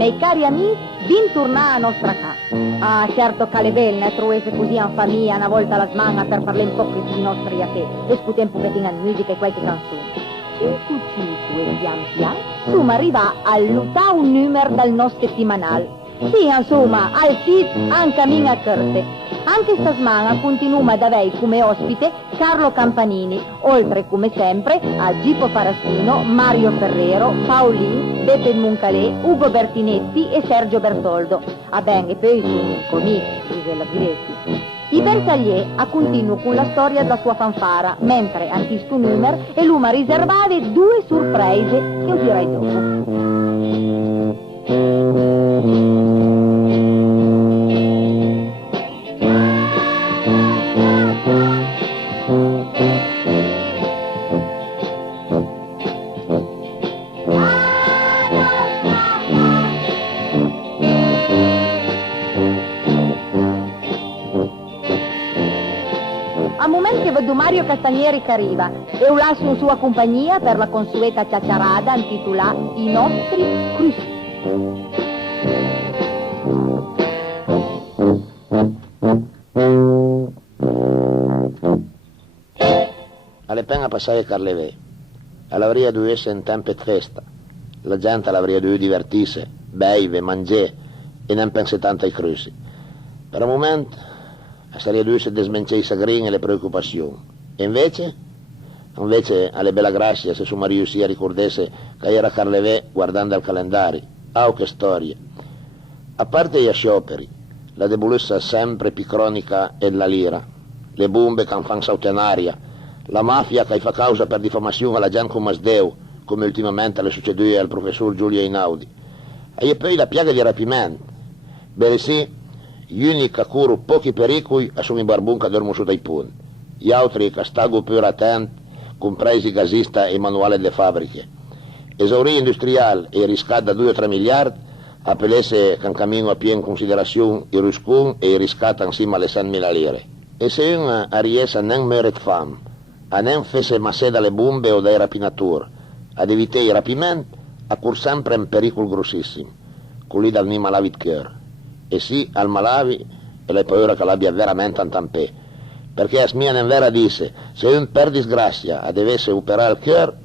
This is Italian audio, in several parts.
miei cari amici, bentornati a nostra casa. Ah, certo che è bella trovarsi così in famiglia una volta alla settimana per parlare un po' di nostri affari e ascoltare un pochettino di musica e qualche canzone. Cinque e pian piano, insomma, arriva all'ottavo numero del nostro settimanale. Sì, insomma, al sito anche a mia corte. Anche stasera continuiamo ad avere come ospite Carlo Campanini, oltre come sempre a Gipo Parassino, Mario Ferrero, Paolin, Beppe Moncalè, Ugo Bertinetti e Sergio Bertoldo. Ah ben, e poi sono comici, Gisella Piretti. I Bertaglier a continuo con la storia della sua fanfara, mentre a questo numero e l'uma riservare due sorprese che vi direi dopo. Mario Castagneri che arriva e un lascio in sua compagnia per la consueta ciacciarada intitolata I nostri cruci. Alle pena passare Carlevé, all'avria dovuto essere in tempo e festa, la gente l'avria dovuto divertirsi, beve, mangiare e non pensa tanto ai cruci. Per un momento sarebbe dovuto desmencare i sagrini e le preoccupazioni. E invece alle bella grazia se su Mario sia ricordasse che era Carlevé guardando al calendario. Ah, che storia! A parte gli scioperi, la debolezza sempre più cronica è la lira, le bombe che fanno sautenaria, la mafia che fa causa per diffamazione alla gente come Masdeu, come ultimamente le succedeva al professor Giulio Einaudi. E poi la piaga di rapimento. Bene sì, gli unici che curano pochi pericoli sono i barboni che dormono su dai punti. Gli altri che stanno più attenti, compresi i gasista e i manuali delle fabbriche. Esauria industriale e riscatta 2 o 3 miliardi, a pelesse che cammino a piena considerazione i rusconi e i riscatta insieme alle 100.000 lire. E se uno riesce a non morire di fame, a non farsi massare dalle bombe o dai rapinatori, ad evitare i rapimenti, a cur sempre un pericolo grossissimo, quello dal malavi di cuore. E sì, al malavi, e l'hai paura che l'abbia veramente un tampè. Perché a mia nevera disse, se un per disgrazia dovesse operare il cuore,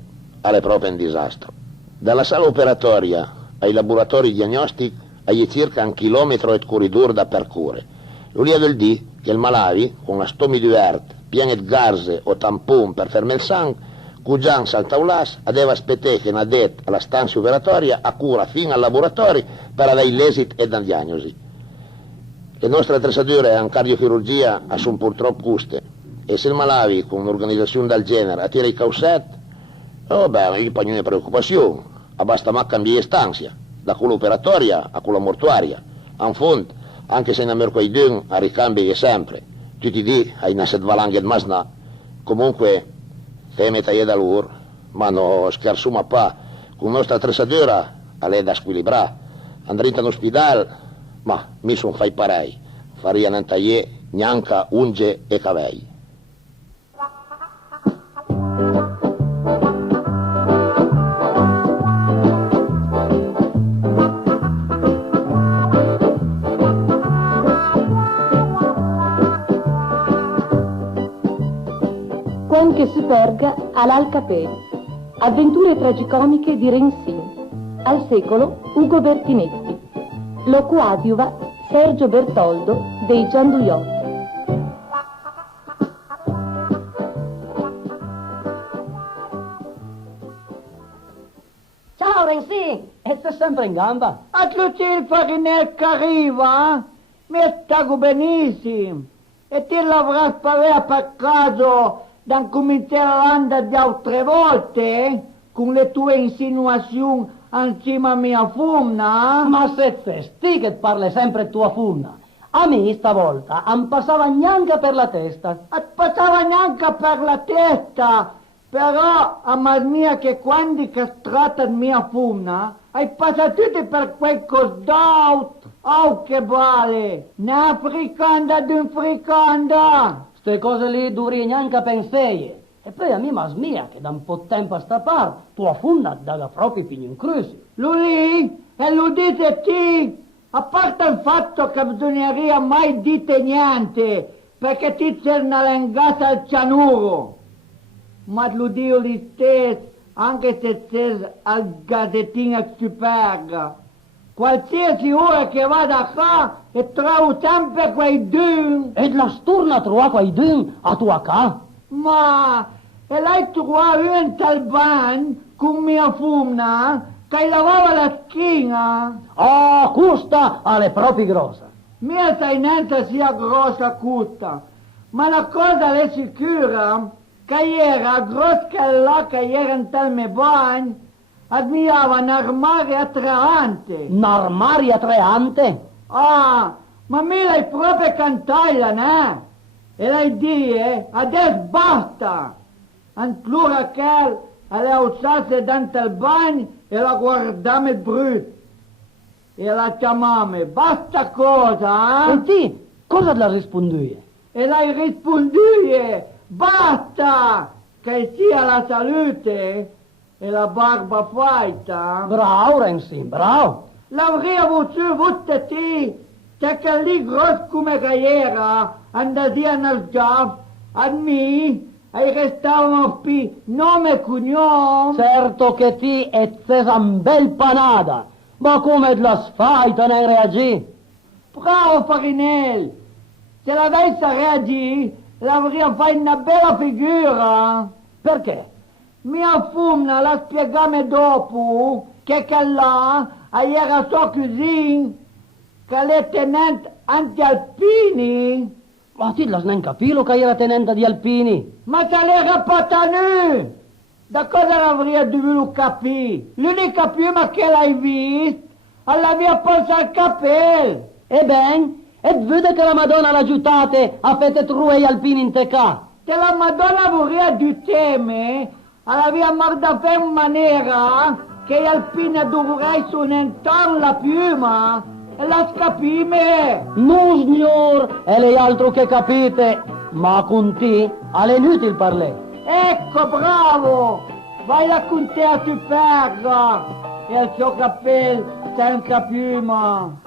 è proprio un disastro. Dalla sala operatoria ai laboratori diagnostici hai circa 1 chilometro e corridore da percorrere. L'ulia del dì che il malavi, con la stomi di verde, piene di garze o tampon per fermare il sangue, cugian saltaulas, deve aspettare che una detta alla stanza operatoria a cura fino al laboratorio per avere l'esito e la diagnosi. Le nostre attrezzature in cardiochirurgia sono purtroppo custe e se il malavi con un'organizzazione del genere attira i causetti, oh beh, io non ho preoccupazione, basta ma cambiare stanza, da quella operatoria a quella mortuaria. In fondo, anche se in America i due a ricambi è sempre, tutti i dì hai una set valanghe di masna, comunque, che metà da loro, ma no scherzo ma pa, con la nostra attrezzatura è da squilibrare, andrete all'ospedale, ma mi son fai parei, faria non tagliare neanche unge e cavelli. Conche Superga all'Alcapè, avventure tragicomiche di Rensin, al secolo Ugo Bertinetti. Lo coadiuva Sergio Bertoldo dei Gianduiotti. Ciao Renzi, e sei sempre in gamba? A tutti il farinello che arriva, mi sto benissimo. E ti l'avrà sparato per caso da cominciare di altre volte, con le tue insinuazioni insieme a mia funna? Ma se festi che parli sempre tua funna. A me stavolta non passava neanche per la testa. Non passava neanche per la testa, però a mal mia che quando castrata mia funna, hai passato tutti per quel cos'altro. Oh che vale, una fricanda d'un fricanda. Ste cose lì dovrei neanche pensare. E poi a me masmia che da un po' di tempo a sta parte tua funda dalla propria opinione cruci. Lui, e lo dite te, a parte il fatto che bisogneria mai dite niente, perché ti c'è una lengata al cianuro. Ma lo dico lì stesso, anche se c'è al gazzettino Superga. Qualsiasi ora che vada qua e trovo sempre quei due. E la sturna trova quei due a tua casa? Ma, e lei trova un tal bagno con mia fumna che lavava la schiena. Ah, questa alle proprie grossa. Mia sai niente sia grossa questa, ma la cosa è sicura che era grossa che là che era in tal mio bagno, admirava un armadio attraente. Un armadio attraente? Ah, ma me l'hai proprio cantata, né? E lei dice, adesso basta. Allora che le alzate dentro il bagno e la guardame brutto. E la chiamame, basta cosa, E ti, cosa le rispondi? E lei rispondie, basta, che sia la salute e la barba fatta. Bravo, Renzi, bravo. L'avrei avuto te, che lì grosso come che era, andasia nel gaff, a me, e restavano qui nome e cognome. Certo che ti è stesa un bel panada, ma come la sfaita ne reagì? Bravo Farinelli, se l'avesse reagito, l'avrei fatto una bella figura. Perché? Mia fumna la spiegame dopo che là era sua cugina, che le tenente anti-alpini. Ma ti l'hai neanche capito che era tenente di Alpini? Ma se l'era patanu! Da cosa l'avrei dovuto capire? L'unica prima che l'hai vista, l'aveva posta al capello. Ebbene, e vede che la Madonna l'aiutate a fare true gli Alpini in teca. Se la Madonna vorrei di teme, l'aveva mordato in maniera che gli alpini dovrei sonentare la piuma e la scapime. No, signor, e lei altro che capite, ma con te è inutile parlare. Ecco, bravo! Vai a con te a Superga e il suo cappello senza piuma.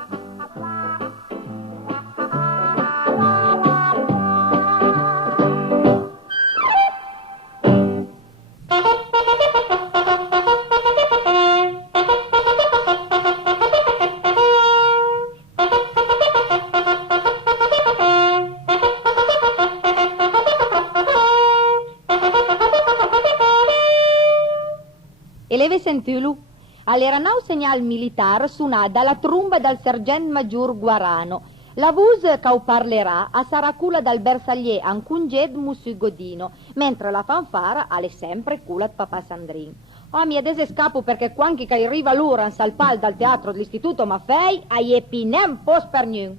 E leve sentilu? All'era un segnal militar suonà dalla tromba del sergent maggior Guarano. La voce che parlerà a Saracula dal bersaglier Ancunged Mussu Godino, mentre la fanfara alle sempre culat papà Sandrin. Oh, mi adese scapo perché quanti che arriva l'ora in salpal dal teatro dell'istituto Maffei, a epinem pos per niun.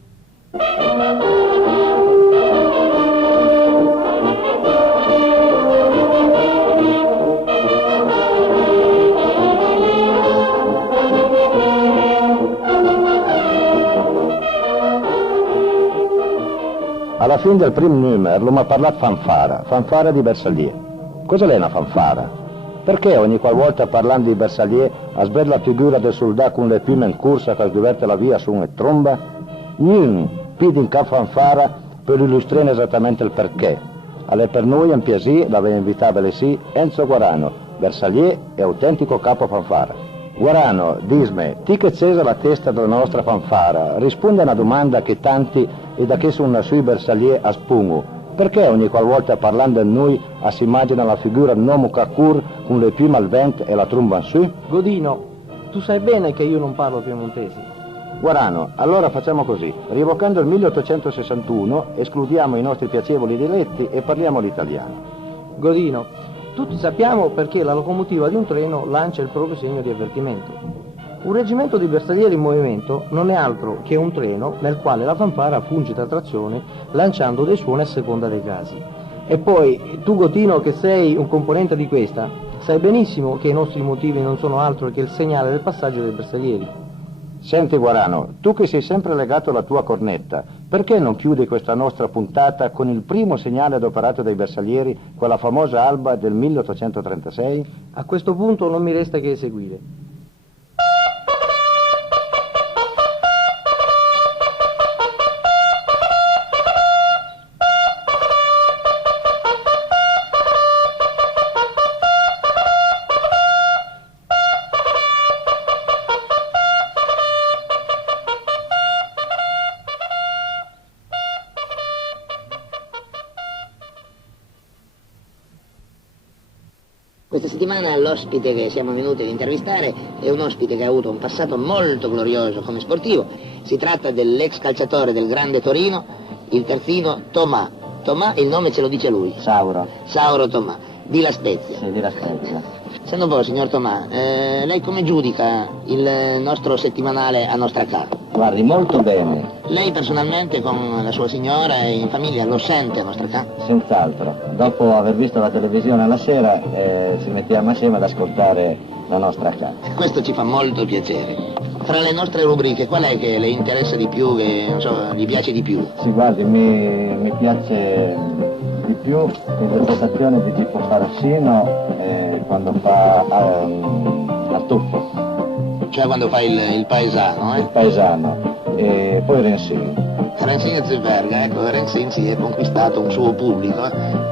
Alla fine del primo numero mi ha parlato fanfara di Bersaglier. Cosa è una fanfara? Perché ogni qualvolta parlando di Bersaglier a sber la figura del soldato con le piume in corsa che sdiverte la via su una tromba? Niun pide in cap fanfara per illustrare esattamente il perché. Alle per noi in piasì l'aveva invitato sì Enzo Guarano, Bersaglier e autentico capo fanfara. Guarano, disme, ti che cesa la testa della nostra fanfara, risponde a una domanda che tanti e da che sono sui Bersaglier a spungo. Perché ogni qualvolta parlando a noi si immagina la figura di un uomo cacur con le piume al vento e la tromba in su? Godino, tu sai bene che io non parlo piemontese. Guarano, allora facciamo così, rievocando il 1861 escludiamo i nostri piacevoli dialetti e parliamo l'italiano. Godino, tutti sappiamo perché la locomotiva di un treno lancia il proprio segno di avvertimento. Un reggimento di bersaglieri in movimento non è altro che un treno nel quale la fanfara funge da trazione lanciando dei suoni a seconda dei casi. E poi, tu Gotino che sei un componente di questa, sai benissimo che i nostri motivi non sono altro che il segnale del passaggio dei bersaglieri. Senti Guarano, tu che sei sempre legato alla tua cornetta, Perché non chiude questa nostra puntata con il primo segnale adoperato dai bersaglieri, quella famosa alba del 1836? A questo punto non mi resta che eseguire. Questa settimana l'ospite che siamo venuti ad intervistare è un ospite che ha avuto un passato molto glorioso come sportivo. Si tratta dell'ex calciatore del Grande Torino, il terzino Tomà. Tomà, il nome ce lo dice lui. Sauro Tomà, di La Spezia. Sì, di La Spezia. Senta un po', signor Tomà, lei come giudica il nostro settimanale a Nostra Ca? Guardi, molto bene, Lei personalmente con la sua signora e in famiglia lo sente a Nostra Ca? senz'altro. Dopo aver visto la televisione alla sera ci mettiamo assieme ad ascoltare la nostra casa. Questo ci fa molto piacere. Tra le nostre rubriche, qual è che le interessa di più, che non so, gli piace di più? Sì, guardi, mi piace di più l'interpretazione di tipo Farassino quando fa a tuffo, Cioè quando fa il paesano, il paesano, e poi Rensin. Rensin e Zeverga, ecco, Rensin si è conquistato un suo pubblico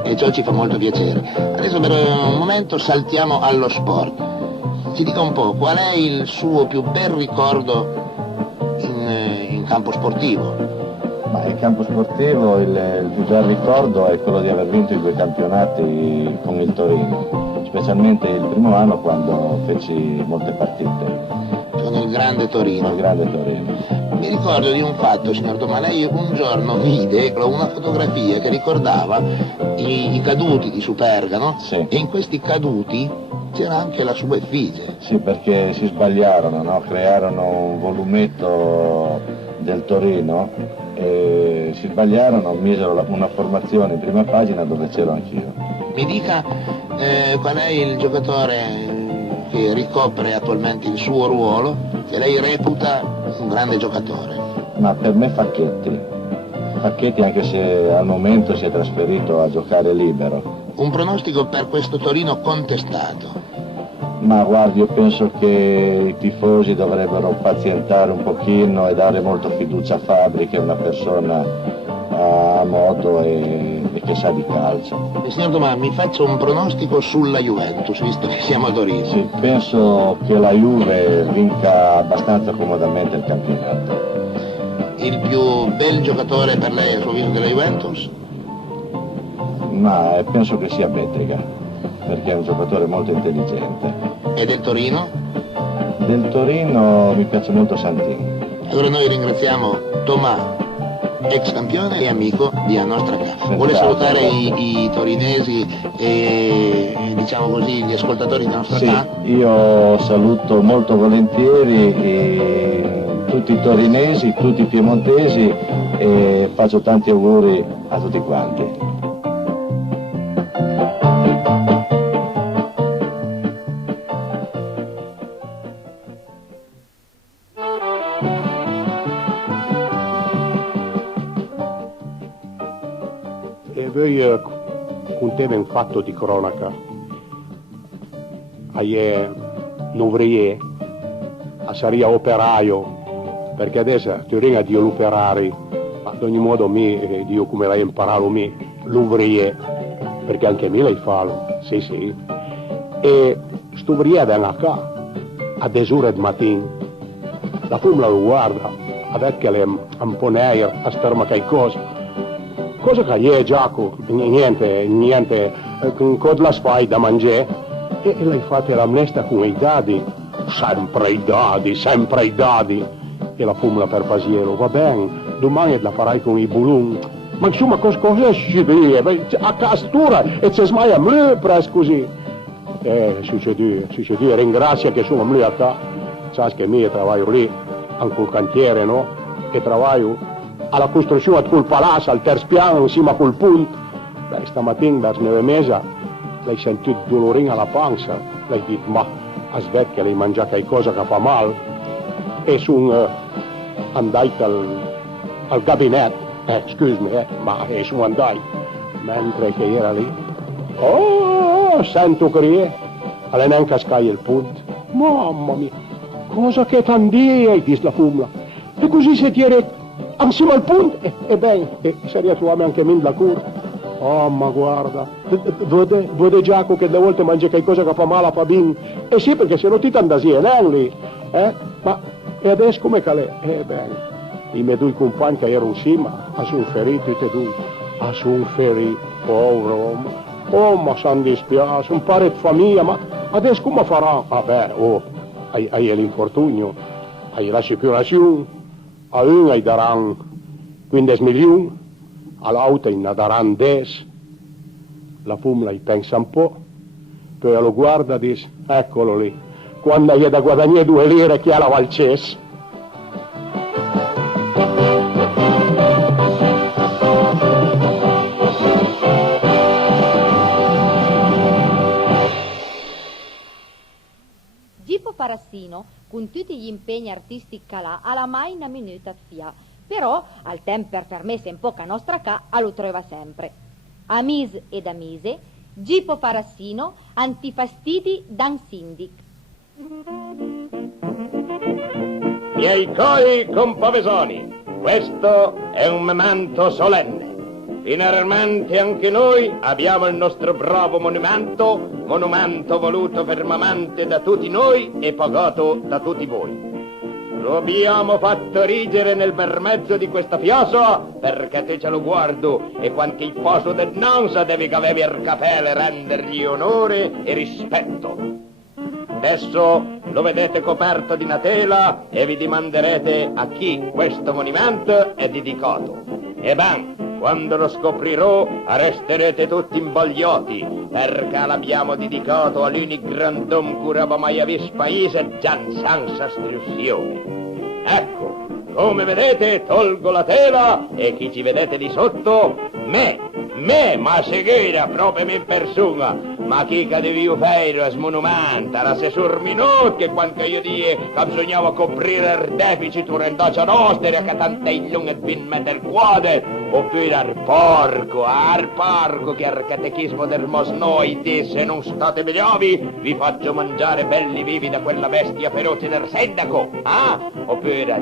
e ciò ci fa molto piacere. Adesso per un momento saltiamo allo sport. Ci dica un po', qual è il suo più bel ricordo in campo sportivo? Ma il campo sportivo, il più bel ricordo è quello di aver vinto i 2 campionati con il Torino, specialmente il primo anno quando feci molte partite. Con il Grande Torino. Con il Grande Torino. Mi ricordo di un fatto, signor Tomà, lei un giorno vide una fotografia che ricordava i caduti di Superga, no? Sì. E in questi caduti c'era anche la sua effigie. Sì, perché si sbagliarono, no? Crearono un volumetto del Torino e si sbagliarono, misero una formazione in prima pagina dove c'ero anch'io. Mi dica qual è il giocatore che ricopre attualmente il suo ruolo, che lei reputa un grande giocatore. Ma per me Facchetti anche se al momento si è trasferito a giocare libero. Un pronostico per questo Torino contestato. Ma guardi, io penso che i tifosi dovrebbero pazientare un pochino e dare molta fiducia a Fabri, che è una persona a modo e che sa di calcio. Signor Tomà, mi faccia un pronostico sulla Juventus, visto che siamo a Torino. Sì, penso che la Juve vinca abbastanza comodamente il campionato. Il più bel giocatore per lei a suo avviso della Juventus? Ma penso che sia Bettega, perché è un giocatore molto intelligente. E del Torino? Del Torino mi piace molto Santin. Allora noi ringraziamo Tomà, ex campione e amico di A Nostra Ca. Vuole salutare i torinesi e diciamo così gli ascoltatori di A Nostra Ca? Sì, io saluto molto volentieri tutti i torinesi, tutti i piemontesi e faccio tanti auguri a tutti quanti. Voi conteve un fatto di cronaca. Non vorrei essere operaio, perché adesso ti ringa di l'operare, ma ad ogni modo io come l'hai imparato l'ouvrier, perché anche me l'hai fatto, sì. E sto ouvrier viene qua, a 10 ore di mattina, la fumma lo guarda, a vedere che è un po' nera, a sperma qualcosa. Cosa che è Giacomo? Niente, con la sfai da mangiare, e lei fate l'amnesta con i dadi, sempre i dadi, e la fumla per Pasiero, va bene, domani la farai con i bulun, ma insomma cosa succede? A castura e se smaia a me presto così. Succede, ringrazia che sono a qua, sai che io lavoro lì, anche il cantiere, no? E lavoro alla costruzione col palazzo, al terzo piano, insieme col punto. Beh, stamattina verso 9:30 lei sentito dolorino alla pancia, lei dice, ma aspetta che lei mangia qualcosa che fa male. E sono andato al gabinetto, Excuse me, ma su andai, mentre che era lì, oh, sento che alle neanche scaglia il punto. Mamma mia, cosa che tandie, dice la fumla, e così si tiene insieme al punto, e bene, sarebbe trovare anche me la cura. Oh, ma guarda, vede Giacomo che alle volte mangia qualcosa che fa male, fa bene, e sì, perché se non ti tandasi è lì, ma e adesso come che è? Bene. I miei due compagni che erano insieme sono feriti tutti e due, sono feriti, povero, oh ma san dispiace, un pare di famiglia, ma adesso come farà? Vabbè, hai l'infortunio, hai l'assicurazione, a uno gli daranno 15 milioni, all'altro gli daranno 10, la fumla gli pensa un po', poi lo guarda e dice, eccolo lì, quando gli è da guadagnare 2 lire chi ha la valcese. Gipo Parassino, con tutti gli impegni artistici che ha mai una minuta fia, però al tempo per permesse un po' che nostra ca, lo trova sempre. Amis ed amise, Gipo Parassino, antifastidi dan sindic. Miei cari compavesoni, questo è un memento solenne. Finalmente anche noi abbiamo il nostro bravo monumento voluto fermamente da tutti noi e pagato da tutti voi. Lo abbiamo fatto rigere nel bel mezzo di questa piazza perché te ce lo guardo e quanto il posto del nonsa devi che avevi il capello rendergli onore e rispetto. Adesso lo vedete coperto di una tela e vi domanderete a chi questo monumento è dedicato. E ben, quando lo scoprirò resterete tutti imbogliati perché l'abbiamo dedicato all'unico grandom che aveva mai visto paese già senza istruzione. Ecco, come vedete tolgo la tela e chi ci vedete di sotto, ma seguire proprio in persona, ma chi che devi fare a smonumenta, la sesur minuto che quando io die che bisognava coprire il deficit rendaccia nostra che tante illunghe bin metter quadre, oppure al porco che al catechismo del Mosnoi disse non state bravi, vi faccio mangiare belli vivi da quella bestia feroce del sindaco, oppure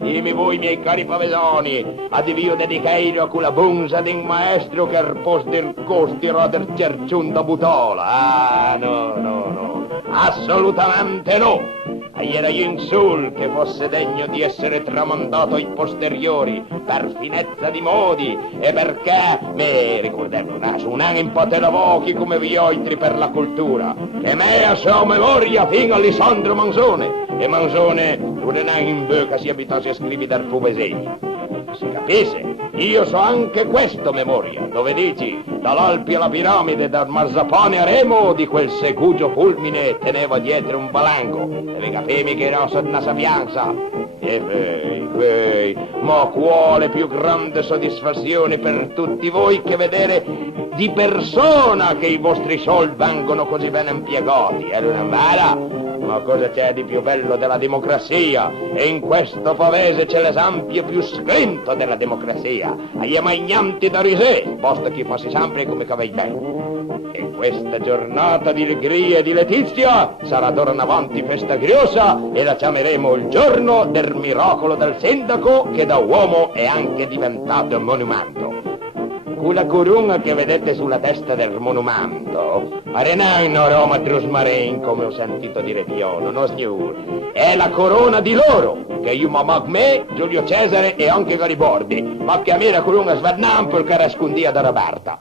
dimmi voi miei cari pavesoni, adivio dedicheiro a quella bunza di un maestro che al posto del costiro del cerciunda butola, no, assolutamente no. Era in sul che fosse degno di essere tramandato ai posteriori per finezza di modi e perché mi ricordavo un anno in poteravocchi come vi altri per la cultura e me a sua memoria fino a Lisandro Manzone e Manzone un anno in bocca si abitasse a scrivere dal poesie. Si capisce? Io so anche questo memoria, dove dici, dall'Alpi alla piramide, dal Marzapane a Remo, di quel segugio fulmine teneva dietro un balanco. Devi capirmi che era una sapienza. E ma quale più grande soddisfazione per tutti voi che vedere di persona che i vostri soldi vengono così ben impiegati. È una vera? Ma cosa c'è di più bello della democrazia? E in questo paese c'è l'esempio più scrinto della democrazia. Agli magnanti da risè, posto che fossi sempre come che vai bene. E questa giornata di allegria e di letizia sarà d'ora in avanti festa grossa e la chiameremo il giorno del miracolo del sindaco che da uomo è anche diventato monumento. Quella corona che vedete sulla testa del monumento, Arenano Roma Trusmarin, come ho sentito dire Piono, no signor, è la corona di loro, che io mamma me, Giulio Cesare e anche Garibaldi, ma che a me la corona svernam perché rascondia da Roberta.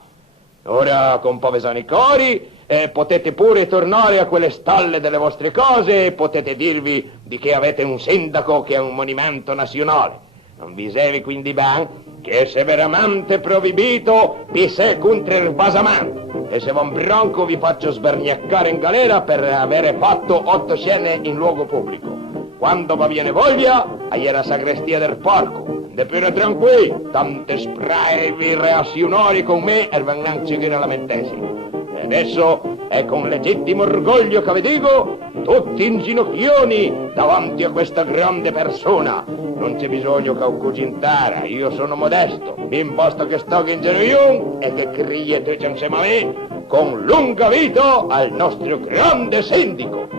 Ora, compavesani cori, potete pure tornare a quelle stalle delle vostre cose e potete dirvi di che avete un sindaco che è un monumento nazionale. Non vi sevi quindi ben che è severamente proibito pisse contro il basamento e se van branco vi faccio sberniaccare in galera per avere fatto 8 scene in luogo pubblico. Quando va viene voglia, ahí è la sagrestia del parco. De pure tranquilli, tante spray vi reazionari con me e vengono a seguire la mentesi. E adesso è con legittimo orgoglio che vi dico, tutti in ginocchioni davanti a questa grande persona. Non c'è bisogno che accugintare, io sono modesto. Mi imposto che sto in genouillon e che criete insieme a me con lunga vita al nostro grande sindaco.